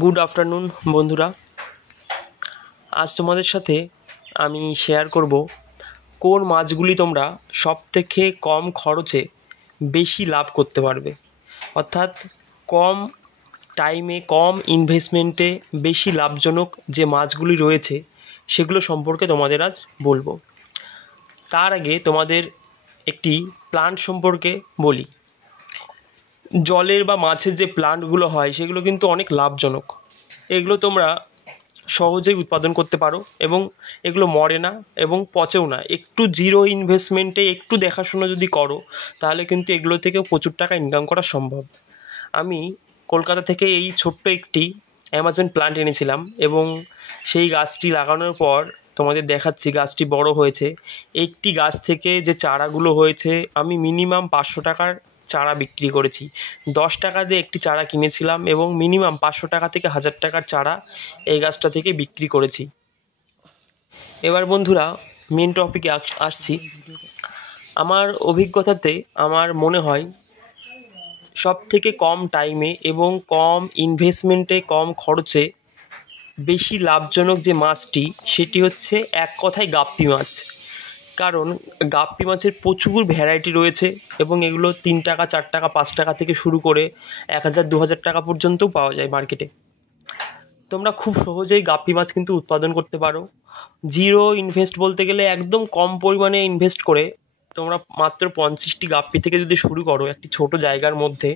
Good afternoon বন্ধুরা। আজ তোমাদের সাথে আমি শেয়ার করব কোন মাছগুলি তোমরা সবথেকে কম খরচে বেশি লাভ করতে পারবে, অর্থাৎ কম টাইমে কম ইনভেস্টমেন্টে বেশি লাভজনক যে মাছগুলি রয়েছে সেগুলো সম্পর্কে তোমাদের আজ বলবো। তার আগে তোমাদের একটি প্লান্ট সম্পর্কে বলি। জলের বা মাছের যে প্লান্টগুলো হয় সেগুলো কিন্তু অনেক লাভজনক। এগুলো তোমরা সহজেই উৎপাদন করতে পারো এবং এগুলো মরে না এবং পচেও না। একটু জিরো ইনভেস্টমেন্টে একটু দেখাশোনা যদি করো তাহলে কিন্তু এগুলো থেকেও প্রচুর টাকা ইনকাম করা সম্ভব। আমি কলকাতা থেকে এই ছোট্ট একটি অ্যামাজন প্লান্ট এনেছিলাম এবং সেই গাছটি লাগানোর পর তোমাদের দেখাচ্ছি গাছটি বড় হয়েছে। একটি গাছ থেকে যে চারাগুলো হয়েছে আমি মিনিমাম 500 টাকার চারা বিক্রি করেছি। 10 টাকা দিয়ে একটি চারা কিনেছিলাম এবং মিনিমাম 500 টাকা থেকে 1000 টাকার চারা এই গাছটা থেকে বিক্রি করেছি। এবার বন্ধুরা মেন টপিকে আসছি। আমার অভিজ্ঞতাতে আমার মনে হয় সব থেকে কম টাইমে এবং কম ইনভেস্টমেন্টে কম খরচে বেশি লাভজনক যে মাছটি সেটি হচ্ছে এক কথায় গাপ্পি মাছ। কারণ গাপ্পি মাছের প্রচুর ভ্যারাইটি রয়েছে এবং এগুলো 3 টাকা 4 টাকা 5 টাকা থেকে শুরু করে 1000 2000 টাকা পর্যন্তও পাওয়া যায় মার্কেটে। তোমরা খুব সহজেই গাপ্পি মাছ কিন্তু উৎপাদন করতে পারো। জিরো ইনভেস্ট বলতে গেলে একদম কম পরিমাণে ইনভেস্ট করে তোমরা মাত্র 50টি গাপ্পি থেকে যদি শুরু করো একটি ছোট জায়গার মধ্যে,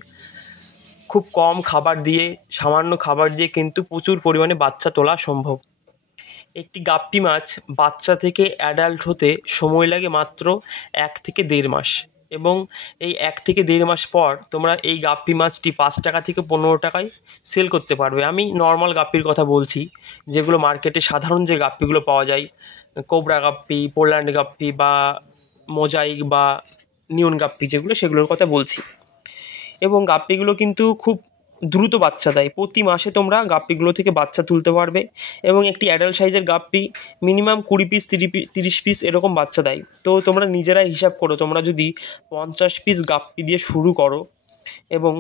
খুব কম খাবার দিয়ে সামান্য খাবার দিয়ে কিন্তু প্রচুর পরিমাণে বাচ্চা তোলা সম্ভব। একটি গাপ্পি মাছ বাচ্চা থেকে অ্যাডাল্ট হতে সময় লাগে মাত্র 1 থেকে 1.5 মাস এবং এই 1 থেকে 1.5 মাস পর তোমরা এই গাপ্পি মাছটি 5 টাকা থেকে 15 টাকায় সেল করতে পারবে। আমি নর্মাল গাপ্পির কথা বলছি, যেগুলো মার্কেটে সাধারণ যে গাপ্পিগুলো পাওয়া যায়, কোবরা গাপ্পি, পোল্যান্ড গাপ্পি বা মোজাইক বা নিয়ন গাপ্পি যেগুলো, সেগুলোর কথা বলছি। এবং গাপ্পিগুলো কিন্তু খুব দ্রুত বাচ্চা দেয়। প্রতি মাসে তোমরা গাপ্পিগুলো থেকে বাচ্চা তুলতে পারবে এবং একটি অ্যাডাল্ট সাইজের গাপ্পি মিনিমাম 20 পিস 30 পিস এরকম বাচ্চা দেয়। তো তোমরা নিজেরাই হিসাব করো, তোমরা যদি 50 পিস গাপ্পি দিয়ে শুরু করো এবং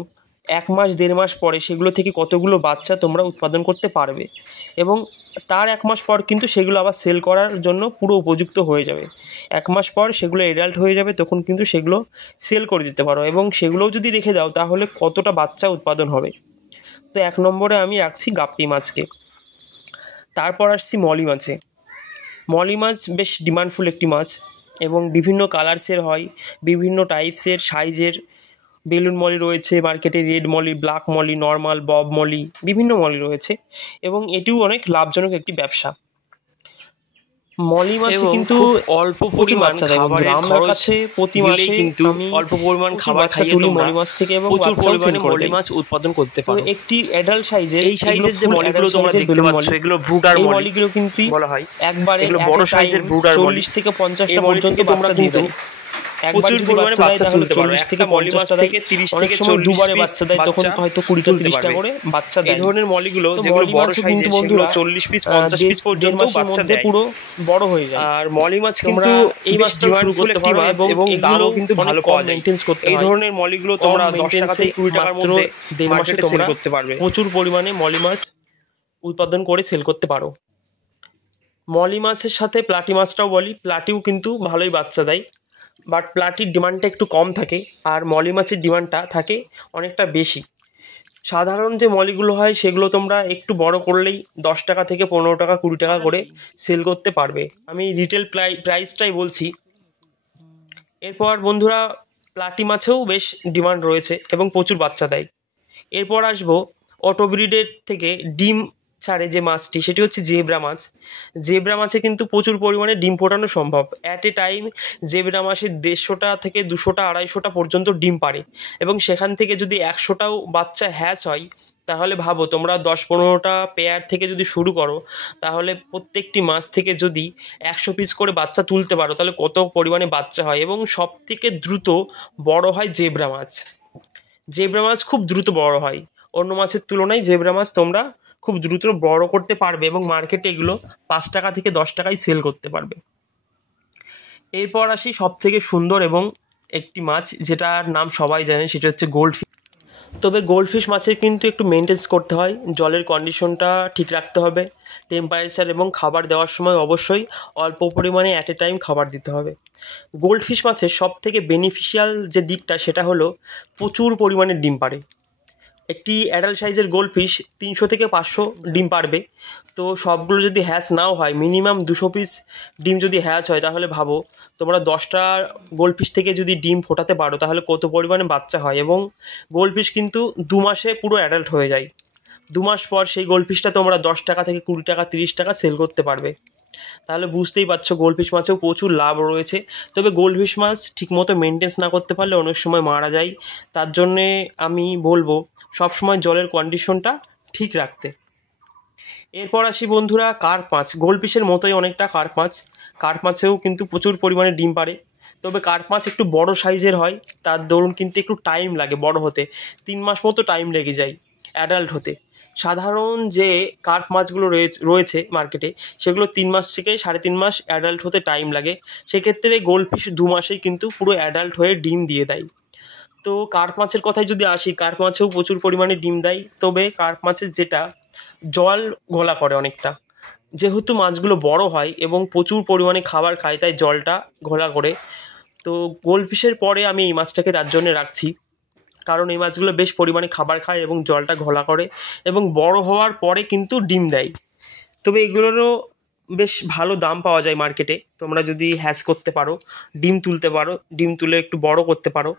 1 মাস 1.5 মাস পরে সেগুলো থেকে কতগুলো বাচ্চা তোমরা উৎপাদন করতে পারবে এবং তার 1 মাস পর কিন্তু সেগুলো আবার সেল করার জন্য পুরো উপযুক্ত হয়ে যাবে। 1 মাস পর সেগুলো অ্যাডাল্ট হয়ে যাবে, তখন কিন্তু সেগুলো সেল করে দিতে পারো এবং সেগুলোও যদি রেখে দাও তাহলে কতটা বাচ্চা উৎপাদন হবে। তো 1 নম্বরে আমি রাখছি গাপ্পি মাছকে। তারপর আসছি মলি মাছে। মলি মাছ বেশ ডিমান্ডফুল একটি মাছ এবং বিভিন্ন কালার্সের হয়, বিভিন্ন টাইপসের সাইজের। বেলুন মলি রয়েছে মার্কেটে, red molly, black molly, normal, বব মলি, বিভিন্ন মলি রয়েছে এবং এটিও অনেক লাভজনক একটি ব্যবসা। মলি মাছে কিন্তু অল্প পরিমাণ খাবারের খরচ প্রতি মাসে কিন্তু অল্প পরিমাণ খাবার খাইয়ে তোমরা মলি মাছ থেকে এবং প্রচুর পরিমাণে মলি মাছ উৎপাদন করতে পারো। একটি অ্যাডাল্ট সাইজের, এই সাইজের যে মলিগুলো তোমরা দেখতে পাচ্ছ এগুলো ব্রুডার মলি। মলিগুলো কিন্তু বলা হয় একবারে বড় সাইজের ব্রুডার মলি, 40 থেকে 50টা পর্যন্ত তোমরা কিন্তু প্রচুর পরিমাণে বাচ্চা তুলতে পারো। 40 থেকে 50 থেকে 30 থেকে 40 দুবারে বাচ্চা দেয়, তখন হয়তো 20টা 30টা করে বাচ্চা দেয়। এই ধরনের মলিগুলো যেগুলো বড় সাইজের সেগুলো 40 পিস 50 পিস পর্যন্ত বাচ্চা দেয়, পুরো বড় হয়ে যায়। আর মলি মাছ কিন্তু এই মাছটা শুরু করতে পারো এবং দামও কিন্তু ভালো পাওয়া যায়। মেইনটেইন করতে হয়। এই ধরনের মলিগুলো তোমরা 10 টাকা থেকে 20 টাকার মধ্যে মার্কেটে সেল করতে পারবে। প্রচুর পরিমাণে মলি মাছ উৎপাদন করে সেল করতে পারো। মলি মাছের সাথে প্লাটি মাছটাও বলি, প্লাটিও কিন্তু ভালোই বাচ্চা দেয়, বাট প্লাটির ডিমান্ডটা একটু কম থাকে আর মলি মাছের ডিমান্ডটা থাকে অনেকটা বেশি। সাধারণ যে মলিগুলো হয় সেগুলো তোমরা একটু বড় করলেই 10 টাকা থেকে 15 টাকা 20 টাকা করে সেল করতে পারবে। আমি রিটেল প্রাইসটাই বলছি। এরপর বন্ধুরা প্লাটি মাছেও বেশ ডিমান্ড রয়েছে এবং প্রচুর বাচ্চা দেয়। এরপর আসবো অটোব্রিডের থেকে ডিম ছাড়ে যে মাছটি, সেটি হচ্ছে জেব্রা মাছ। জেব্রা মাছে কিন্তু প্রচুর পরিমাণে ডিম ফোটানো সম্ভব। অ্যাট এ টাইম জেব্রা মাসে 150টা থেকে 200টা 250টা পর্যন্ত ডিম পারে এবং সেখান থেকে যদি 100টাও বাচ্চা হ্যাচ হয় তাহলে ভাবো তোমরা 10-15টা পেয়ার থেকে যদি শুরু করো তাহলে প্রত্যেকটি মাছ থেকে যদি 100 পিস করে বাচ্চা তুলতে পারো তাহলে কত পরিমাণে বাচ্চা হয়। এবং সব থেকে দ্রুত বড় হয় জেব্রা মাছ। জেব্রা মাছ খুব দ্রুত বড় হয়, অন্য মাছের তুলনায় জেব্রা মাছ তোমরা খুব দ্রুত বড় করতে পারবে এবং মার্কেটে এগুলো 5 টাকা থেকে 10 টাকায় সেল করতে পারবে। এরপর আসি সব থেকে সুন্দর এবং একটি মাছ যেটার নাম সবাই জানে, সেটা হচ্ছে গোল্ড ফিশ। তবে গোল্ডফিশ মাছের কিন্তু একটু মেনটেন্স করতে হয়, জলের কন্ডিশনটা ঠিক রাখতে হবে, টেম্পারেচার এবং খাবার দেওয়ার সময় অবশ্যই অল্প পরিমাণে অ্যাট এ টাইম খাবার দিতে হবে। গোল্ডফিশ মাছের সবথেকে বেনিফিশিয়াল যে দিকটা সেটা হলো প্রচুর পরিমাণে ডিম পাড়ে। একটি অ্যাডাল্ট সাইজের গোল্ডফিশ 300 থেকে 500 ডিম পারবে। তো সবগুলো যদি হ্যাচ নাও হয়, মিনিমাম 200 পিস ডিম যদি হ্যাচ হয়, তাহলে ভাবো তোমরা 10টা গোল্ডফিশ থেকে যদি ডিম ফোটাতে পারো তাহলে কত পরিমাণে বাচ্চা হয়। এবং গোল্ডফিশ কিন্তু 2 মাসে পুরো অ্যাডাল্ট হয়ে যায়। 2 মাস পর সেই গোল্ডফিশটা তোমরা 10 টাকা থেকে 20 টাকা 30 টাকা সেল করতে পারবে। তাহলে বুঝতেই পারছো গোল্ডফিশ মাছেও প্রচুর লাভ রয়েছে। তবে গোল্ডফিশ মাছ ঠিকমতো মেনটেন্স না করতে পারলে অনেক সময় মারা যায়। তার জন্যে আমি বলবো সবসময় জলের কন্ডিশনটা ঠিক রাখতে। এরপর আসি বন্ধুরা কার্প মাছ। গোল্ডফিশের মতোই অনেকটা কার্প মাছ। কার্প মাছেও কিন্তু প্রচুর পরিমাণে ডিম পাড়ে। তবে কার্প মাছ একটু বড় সাইজের হয়, তার দরুন কিন্তু একটু টাইম লাগে বড় হতে। 3 মাস মতো টাইম লেগে যায় অ্যাডাল্ট হতে। সাধারণ যে কার্প মাছগুলো রয়েছে মার্কেটে, সেগুলো 3 মাস থেকে 3.5 মাস অ্যাডাল্ট হতে টাইম লাগে। সেক্ষেত্রে গোল্ডফিশ 2 মাসেই কিন্তু পুরো অ্যাডাল্ট হয়ে ডিম দিয়ে দেয়। তো কার্প মাছের কথায় যদি আসি, কার্প মাছেও প্রচুর পরিমাণে ডিম দেয়। তবে কার্প মাছের যেটা জল ঘোলা করে অনেকটা, যেহেতু মাছগুলো বড় হয় এবং প্রচুর পরিমাণে খাবার খায়, তাই জলটা ঘোলা করে। তো গোল্ডফিশের পরে আমি এই মাছটাকে তার জন্য রাখছি, কারণ এই মাছগুলো বেশ পরিমাণে খাবার খায় এবং জলটা ঘোলা করে এবং বড় হওয়ার পরে কিন্তু ডিম দেয়। তবে এগুলোরও বেশ ভালো দাম পাওয়া যায় মার্কেটে। তোমরা যদি হ্যাচ করতে পারো, ডিম তুলতে পারো, ডিম তুলে একটু বড় করতে পারো,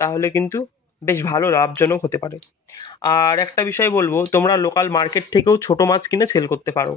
তাহলে কিন্তু বেশ ভালো লাভজনক হতে পারে। আর একটা বিষয় বলবো, তোমরা লোকাল মার্কেট থেকেও ছোটো মাছ কিনে সেল করতে পারো।